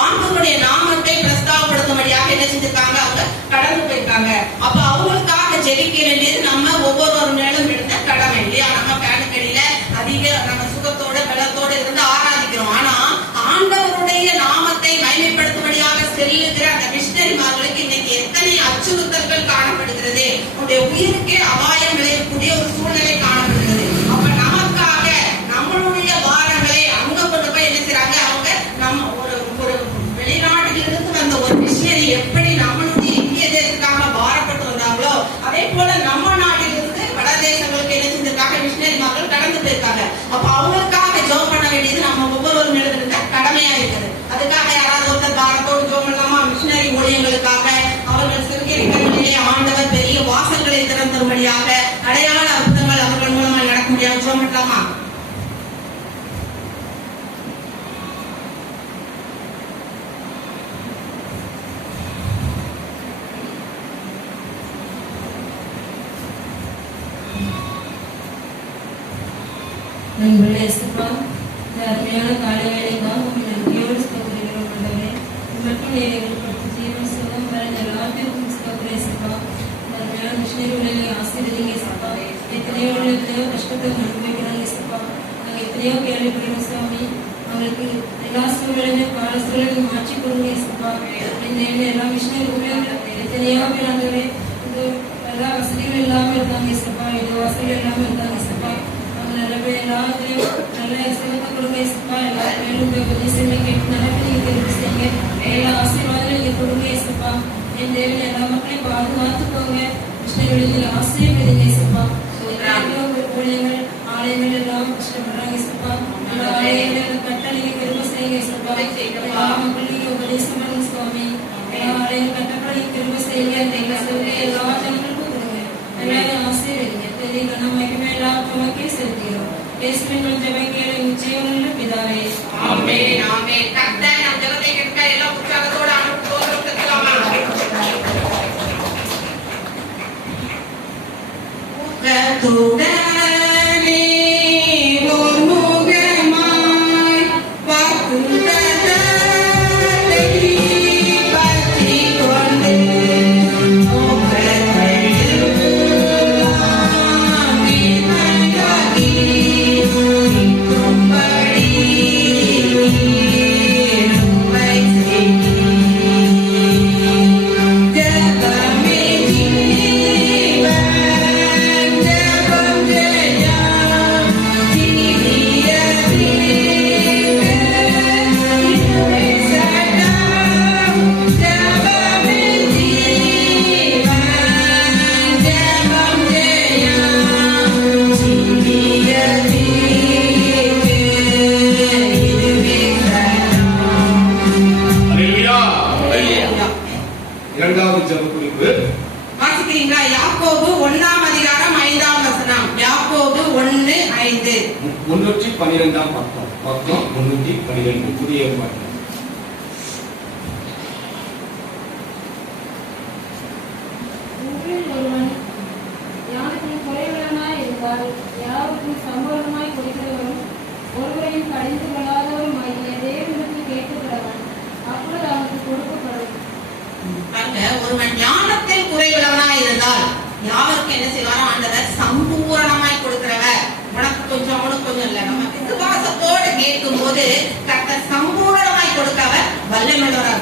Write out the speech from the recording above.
ஆண்டவருடைய நாமத்தை பிரஸ்தாபப்படுத்தும்படியாக என்ன செஞ்சிருக்காங்க, அவங்க கடந்து போயிருக்காங்க. அப்ப அவங்களுக்காக ஜெபிக்க வேண்டியது நம்ம ஒவ்வொரு மேலும் எடுத்த கடமை இல்லையா? நம்ம பேனுக்கடியில அதிக நம்ம சுகத்தோட பலத்தோட இருந்து ஆராதிக்கிறோம். ஆனா ஆண்டவருடைய நாமத்தை மகிமைப்படுத்தும்படியாக செல்லுகிற அந்த மிஷனரிமார்களுக்கு இன்னைக்கு எத்தனை அச்சுறுத்தல்கள் காணப்படுகிறது, உங்களுடைய உயிருக்கே அபாயம் விளையக்கூடிய ஒரு சூழ்நிலை காணப்படுகிறது. அப்ப நமக்காக நம்மளுடைய வாரங்களை அங்க கொண்டு போய் என்ன செய்றாங்க, அவங்க நம்ம ஒரு வெளிநாட்டிலிருந்து வந்த ஒரு மிஷனரி எப்படி நம்மளுடைய இந்திய தேசத்துக்காக வாரப்பட்டு வந்தாங்களோ அதே போல நம்ம நாட்டிலிருந்து வட தேசங்களுக்கு என்ன செஞ்சிருக்காங்க, மிஷனரிமார்கள் கடந்து போயிருக்காங்க. அப்ப அவங்களுக்காக ஜெபம் பண்ண வேண்டியது நம்ம ஒவ்வொரு மேலும் இருந்த கடமையா இருக்குது. அதுக்காக யாராவது ஒருத்தர் பாரத்தோடு ஜெபம் பண்ணலாமா? மிஷனரி ஊழியங்களுக்காக அவர்கள் சிறுகிரிகளிலே ஆண்டவர் பெரிய வாசல்களை திறந்தபடியாக அடையாள அற்புதங்கள் அவர்கள் மூலமா நடக்க முடியாது ஜெபம் பண்ணலாமா? அருமையான காலை வேலைக்காக நன்றியோடு ஸ்தோத்திரிக்கிறோம் ஆண்டவரே. மட்டும் ஏழைகளுக்கு ஜீவன் சுகம் வர எல்லாத்தையும் ஸ்தோத்திரேசப்பா. அருமையான மிஷனரி உலகை ஆசீர்வதிங்க சப்பா. எத்தனையோ கஷ்டத்தை அனுபவிக்கிறாங்க சப்பா. நாங்கள் எத்தனையோ கேள்விப்படுறோம் சுவாமி. அவங்களுக்கு எல்லா சூழலையும் கால சூழலையும் மாற்றி கொடுங்க சப்பா. எல்லா மிஷனரி உலகம் எத்தனையோ பேர் ஆண்டவரே எல்லா வசதிகளும் இல்லாமல் இருக்காங்க சப்பா. இது வசதிகள் இல்லாமல் இருக்காங்க சப்பா. எல்லாத்தையும் நல்ல சிறப்பு கொடுங்க சப்பா. எல்லாரும் உதவி செய்ய கேட்டு நல்ல நீங்க தெரிவு செய்யுங்க. எல்லா ஆசீர்வாதம் நீங்க கொடுங்க சப்பா. என் தேவையில எல்லா மக்களையும் பாதுகாத்து போங்க. கிருஷ்ணகிரியில் ஆசீர்வதிங்க சப்பா. ஊழியர்கள் ஆலயங்கள் எல்லாம் கஷ்டப்படுறாங்க சப்பா. எல்லா ஆலயங்களும் கட்ட நீங்க திரும்ப செய்யுங்க சப்பா. எல்லா மக்கள் நீங்க உபதேசம் பண்ணுங்க சுவாமி. எல்லா ஆலயம் கட்டப்பட நீங்க திரும்ப செய்யுங்க. எல்லா ஜனங்களுக்கும் கொடுங்க. எல்லாரும் ஆசீர்வதிங்க. தெரிய கனமைக்குமே எல்லாத்துமே செலுத்துகிறோம். இயேசுவின் ஜெபம் கேளும் ஜீவனுள்ள பிதாவே. ஆமென் ஆமென். கர்த்தர் நம் ஜெபத்தை கேட்க எல்லா உற்சாகத்தோட அனுப்புவோம் கத்தலாமா? உகதுடனே ஒருமுகமாய் வாக்குதத்தத்தை பற்றிக் கொண்டு இரண்டாவது ஜெப குறிப்பு வாசிக்கிறீங்களா? யாக்கோபு 1:5. யாக்கோபு 1:5. 312 பக்கம் 312 புதிய ஏற்பாடு. ஒருவன் ஞானத்தின் குறைவுள்ளவனாய் இருந்தால் யாருக்கும் சம்பூர்ணமாய் கொடுக்கிறவரும் ஒருவரையும் கடிந்து கொள்ளாதவரும் ஆகிய தேவனிடத்தில் கேட்கிறவன் அப்பொழுது அவனுக்கு கொடுக்கப்படும். ஒருவன் ஞானத்தில் குறைவுள்ளவனாய் இருந்தால் யாருக்கு என்ன செய்வாரோ ஆண்டவர் சம்பூரணமாய் கொடுக்கிறவர். உனக்கு கொஞ்சம் அவனுக்கு கொஞ்சம் இல்ல. நம்ம விசுவாசத்தோடு கேட்கும் போது கர்த்தர் சம்பூரணமாய் கொடுக்கவர் வல்லமையுள்ளவராக